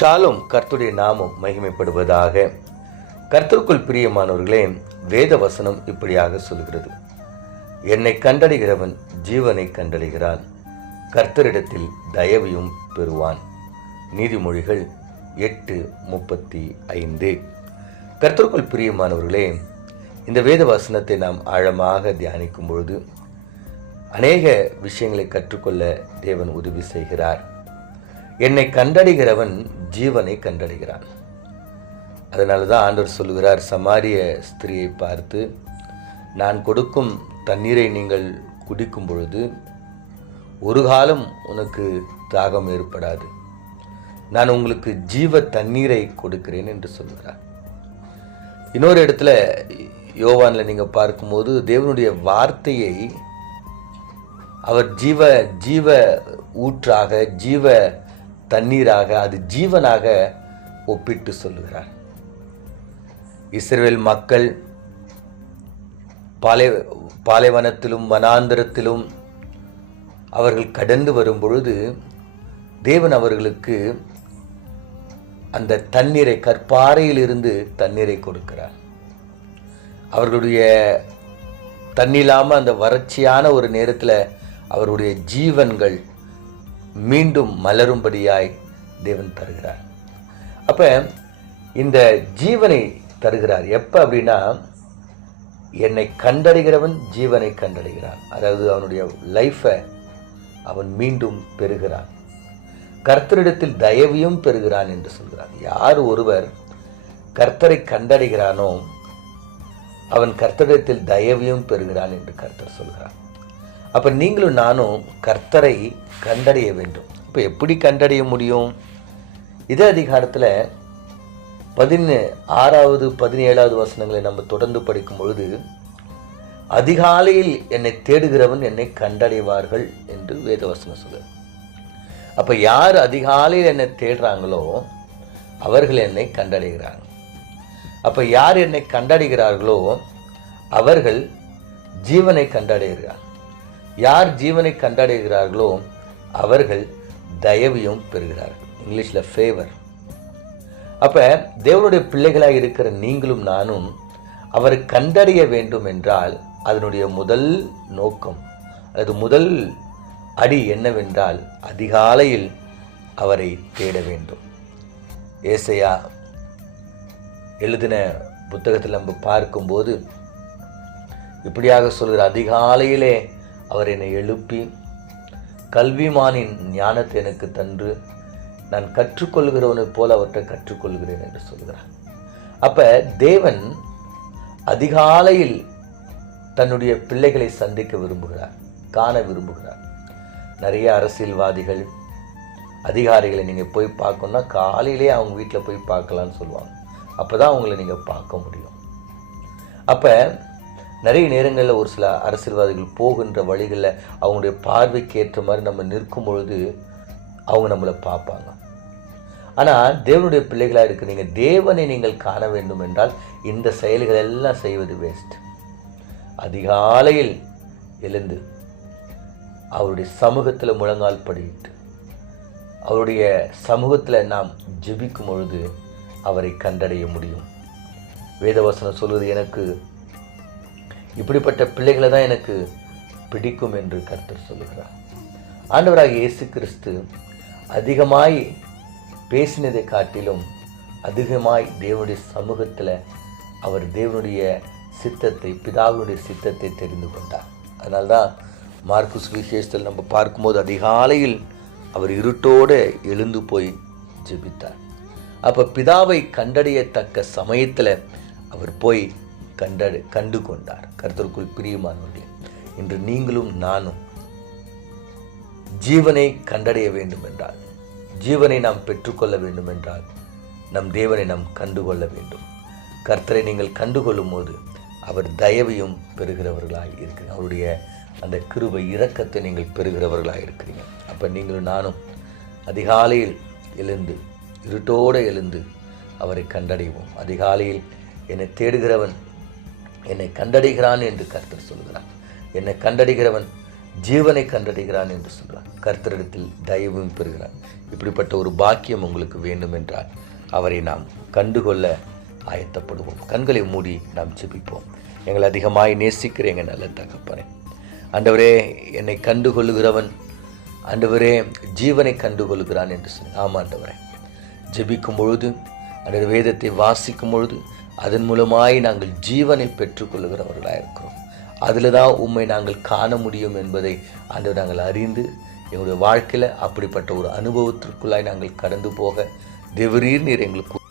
ஷாலும் கர்த்துடைய நாமம் மகிமைப்படுவதாக. கர்த்தருக்குள் பிரியமானவர்களே வேத வசனம் இப்படியாக சொல்கிறது. என்னை கண்டடைகிறவன் ஜீவனை கண்டடைகிறான். கர்த்தரிடத்தில் தயவையும் பெறுவான். நீதிமொழிகள் எட்டு முப்பத்தி ஐந்து. கர்த்தருக்குள் பிரியமானவர்களே இந்த வேத வசனத்தை நாம் ஆழமாக தியானிக்கும் பொழுது அநேக விஷயங்களை கற்றுக்கொள்ள தேவன் உதவி செய்கிறார். என்னை கண்டடைகிறவன் ஜீவனை கண்டடைகிறான். அதனால தான் ஆண்டவர் சொல்கிறார் சமாரிய ஸ்திரியை பார்த்து நான் கொடுக்கும் தண்ணீரை நீங்கள் குடிக்கும் பொழுது ஒரு காலம் உனக்கு தாகம் ஏற்படாது. நான் உங்களுக்கு ஜீவ தண்ணீரை கொடுக்கிறேன் என்று சொல்கிறார் இன்னொரு இடத்துல யோவானில் நீங்கள் பார்க்கும்போது தேவனுடைய வார்த்தையை அவர் ஜீவ ஜீவ ஊற்றாக ஜீவ தண்ணீராக அது ஜீவனாக ஒப்பிட்டு சொல்லுகிறார். இஸ்ரேல் மக்கள் பாலை பாலைவனத்திலும் வனாந்திரத்திலும் அவர்கள் கடந்து வரும் பொழுது தேவன் அவர்களுக்கு அந்த தண்ணீரை கற்பாறையிலிருந்து தண்ணீரை கொடுக்கிறார். அவர்களுடைய தண்ணி இல்லாமல் அந்த வறட்சியான ஒரு நேரத்தில் அவருடைய ஜீவன்கள் மீண்டும் மலரும்படியாய் தேவன் தருகிறார். அப்போ இந்த ஜீவனை தருகிறார். எப்போ அப்படின்னா என்னை கண்டடைகிறவன் ஜீவனை கண்டடைகிறான். அதாவது அவனுடைய லைஃப்பை அவன் மீண்டும் பெறுகிறான். கர்த்தரிடத்தில் தயவையும் பெறுகிறான் என்று சொல்கிறான் யார் ஒருவர் கர்த்தரை கண்டடைகிறானோ அவன் கர்த்தரிடத்தில் தயவையும் பெறுகிறான் என்று கர்த்தர் சொல்கிறான் அப்போ நீங்களும் நானும் கர்த்தரை கண்டடைய வேண்டும். இப்போ எப்படி கண்டடைய முடியும்? இதே அதிகாரத்தில் பதின ஆறாவது பதினேழாவது வசனங்களை நம்ம தொடர்ந்து படிக்கும் பொழுது அதிகாலையில் என்னை தேடுகிறவன் என்னை கண்டடைவார்கள் என்று வேதவசனம் சொல்லு அப்போ யார் அதிகாலையில் என்னை தேடுறாங்களோ அவர்கள் என்னை கண்டடைகிறாங்க அப்போ யார் என்னை கண்டடைகிறார்களோ அவர்கள் ஜீவனை கண்டடைகிறார்கள் யார் ஜீவனை கண்டடைகிறார்களோ அவர்கள் தயவையும் பெறுகிறார்கள். இங்கிலீஷில் ஃபேவர் அப்போ தேவனுடைய பிள்ளைகளாக இருக்கிற நீங்களும் நானும் அவரை கண்டடைய வேண்டும் என்றால் அதனுடைய முதல் நோக்கம் அது முதல் அடி என்னவென்றால் அதிகாலையில் அவரை தேட வேண்டும். ஏசையா எழுதின புத்தகத்தில் நம்ம பார்க்கும்போது இப்படியாக சொல்கிற அதிகாலையிலே அவர் என்னை எழுப்பி கல்விமானின் ஞானத்தை எனக்கு தந்து நான் கற்றுக்கொள்கிறவனைப் போல் அவற்றை கற்றுக்கொள்கிறேன் என்று சொல்கிறார். அப்போ தேவன் அதிகாலையில் தன்னுடைய பிள்ளைகளை சந்திக்க விரும்புகிறார் காண விரும்புகிறார். நிறைய அரசியல்வாதிகள் அதிகாரிகளை நீங்கள் போய் பார்க்கணுன்னா காலையிலே அவங்க வீட்டில் போய் பார்க்கலான்னு சொல்லுவாங்க. அப்போ தான் அவங்கள நீங்கள் பார்க்க முடியும். அப்போ நிறைய நேரங்களில் ஒரு சில அரசியல்வாதிகள் போகின்ற வழிகளில் அவங்களுடைய பார்வைக்கு ஏற்ற மாதிரி நம்ம நிற்கும் பொழுது அவங்க நம்மளை பார்ப்பாங்க. ஆனால் தேவனுடைய பிள்ளைகளாக இருக்கு நீங்கள் தேவனை நீங்கள் காண வேண்டும் என்றால் இந்த செயல்கள் எல்லாம் செய்வது வேஸ்ட் அதிகாலையில் எழுந்து அவருடைய சமூகத்தில் முழங்கால் படிட்டு அவருடைய சமூகத்தில் நாம் ஜெபிக்கும் பொழுது அவரை கண்டடைய முடியும். வேதவசனம் சொல்வது எனக்கு இப்படிப்பட்ட பிள்ளைகளை தான் எனக்கு பிடிக்கும் என்று கர்த்தர் சொல்லுகிறார். ஆண்டவராக இயேசு கிறிஸ்து அதிகமாய் பேசினதை காட்டிலும் அதிகமாய் தேவனுடைய சமூகத்தில் அவர் தேவனுடைய சித்தத்தை பிதாவினுடைய சித்தத்தை தெரிந்து கொண்டார். அதனால்தான் மார்க்கு விசேஷத்தில் நம்ம பார்க்கும்போது அதிகாலையில் அவர் இருட்டோடு எழுந்து போய் ஜெபித்தார். அப்போ பிதாவை கண்டடையத்தக்க சமயத்தில் அவர் போய் கண்ட கண்டு கொண்டார் கர்த்தருக்குள் பிரியமானவர்களே இன்று நீங்களும் நானும் ஜீவனை கண்டடைய வேண்டும் என்றால் ஜீவனை நாம் பெற்றுக்கொள்ள வேண்டும் என்றால் நம் தேவனை நாம் கண்டுகொள்ள வேண்டும். கர்த்தரை நீங்கள் கண்டுகொள்ளும் போது அவர் தயவையும் பெறுகிறவர்களாக இருக்கிறீங்க. அவருடைய அந்த கிருபை இரக்கத்தை நீங்கள் பெறுகிறவர்களாக இருக்கிறீங்க. அப்போ நீங்களும் நானும் அதிகாலையில் எழுந்து இருட்டோடு எழுந்து அவரை கண்டடைவோம். அதிகாலையில் என்னை தேடுகிறவன் என்னை கண்டடைகிறான் என்று கர்த்தர் சொல்கிறார். என்னை கண்டடைகிறவன் ஜீவனை கண்டடைகிறான் என்று சொல்கிறான் கர்த்தரிடத்தில் தயவும் பெறுகிறான் இப்படிப்பட்ட ஒரு பாக்கியம் உங்களுக்கு வேண்டும் என்றால் அவரை நாம் கண்டுகொள்ள ஆயத்தப்படுவோம். கண்களை மூடி நாம் ஜெபிப்போம். எங்களை அதிகமாய் நேசிக்கிற எங்கள் நல்ல தகப்பனே. ஆண்டவரே என்னை கண்டுகொள்ளுகிறவன் ஆண்டவரே ஜீவனை கண்டுகொள்கிறான் என்று சொன்ன ஆமாண்டவரே ஜெபிக்கும் பொழுது அந்த வேதத்தை வாசிக்கும் பொழுது அதன் மூலமாய் நாங்கள் ஜீவனை பெற்றுக்கொள்ளுகிறவர்களாக இருக்கிறோம். அதில் தான் உண்மை நாங்கள் காண முடியும் என்பதை அன்று நாங்கள் அறிந்து எங்களுடைய வாழ்க்கையில் அப்படிப்பட்ட ஒரு அனுபவத்திற்குள்ளாய் நாங்கள் கடந்து போக தேவரீர் நீர் எங்களுக்கு